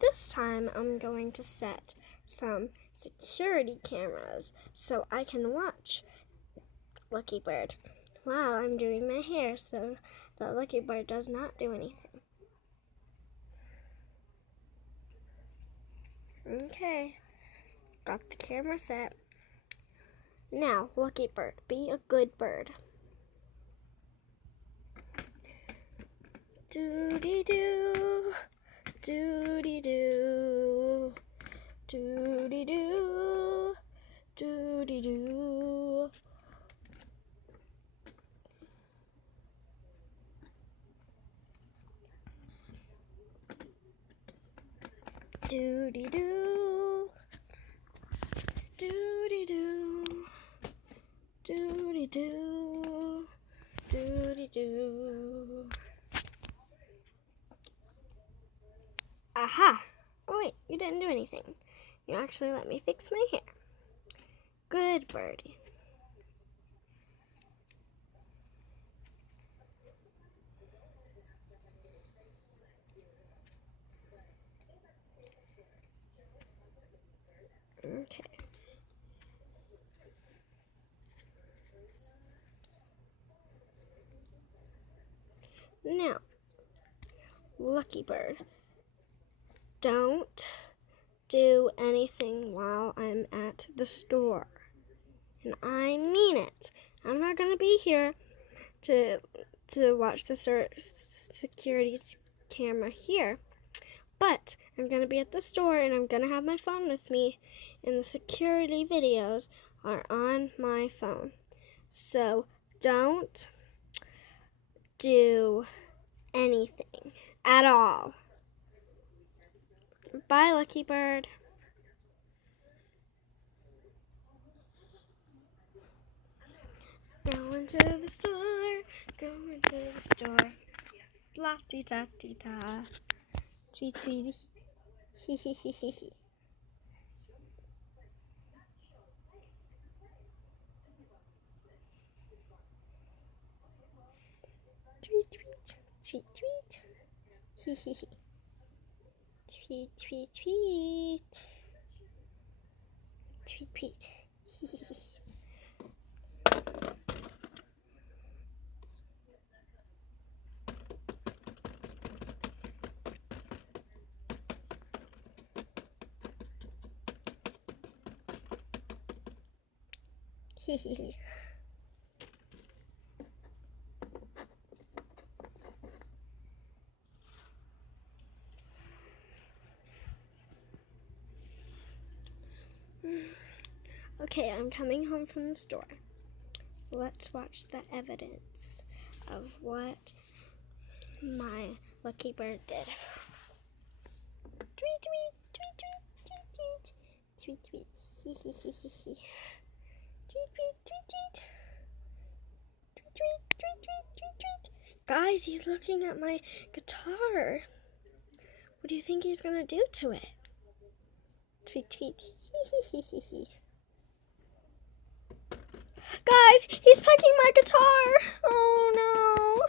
This time I'm going to set some security cameras so I can watch Lucky Bird while I'm doing my hair so that Lucky Bird does not do anything. Okay, got the camera set. Now, Lucky Bird, be a good bird. Doody-doo, doody-doo, doody-doo, doody-doo. Doody-doo, doody-doo, doody-doo, doody-doo. Aha! Oh wait, you didn't do anything. You actually let me fix my hair. Good birdie. Okay. Now, Lucky Bird, don't do anything while I'm at the store. And I mean it. I'm not going to be here to watch the security camera here. But I'm going to be at the store and I'm going to have my phone with me. And the security videos are on my phone. So don't do anything at all. Bye, Lucky Bird. Going to the store, going to the store. La-dee-da-dee-da. Tweet, tweet. Hee hee hee hee hee. Tweet, tweet. Tweet, tweet. Hee hee hee. Tweet, tweet, tweet. Tweet, tweet. Hee hee hee. Hee hee hee. Okay, I'm coming home from the store. Let's watch the evidence of what my Lucky Bird did. Tweet, tweet, tweet, tweet, tweet, tweet, tweet, tweet, hee hee hee hee hee. Tweet, tweet, tweet, tweet. Tweet, tweet, tweet, tweet, tweet, tweet. Guys, he's looking at my guitar. What do you think he's gonna do to it? Tweet, tweet, hee hee hee hee hee. Guys, he's pecking my guitar. Oh no.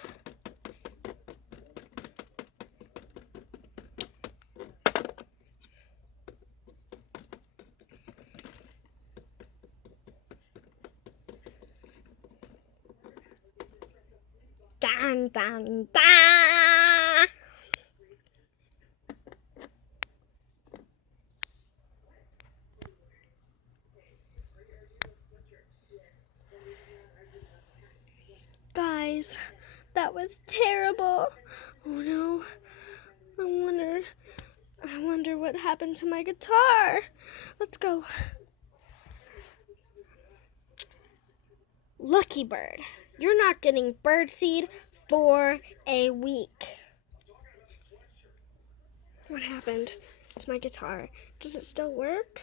Dun, dun, dun. Guys, that was terrible. Oh no. I wonder what happened to my guitar. Let's go. Lucky Bird, you're not getting birdseed for a week. What happened to my guitar? Does it still work?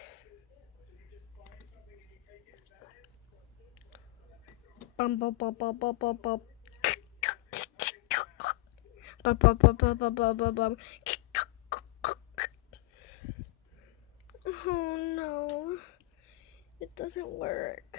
Bum bum bum bum bum bum bum. Bum bum bum bum bum bum bum bum. Oh no, it doesn't work.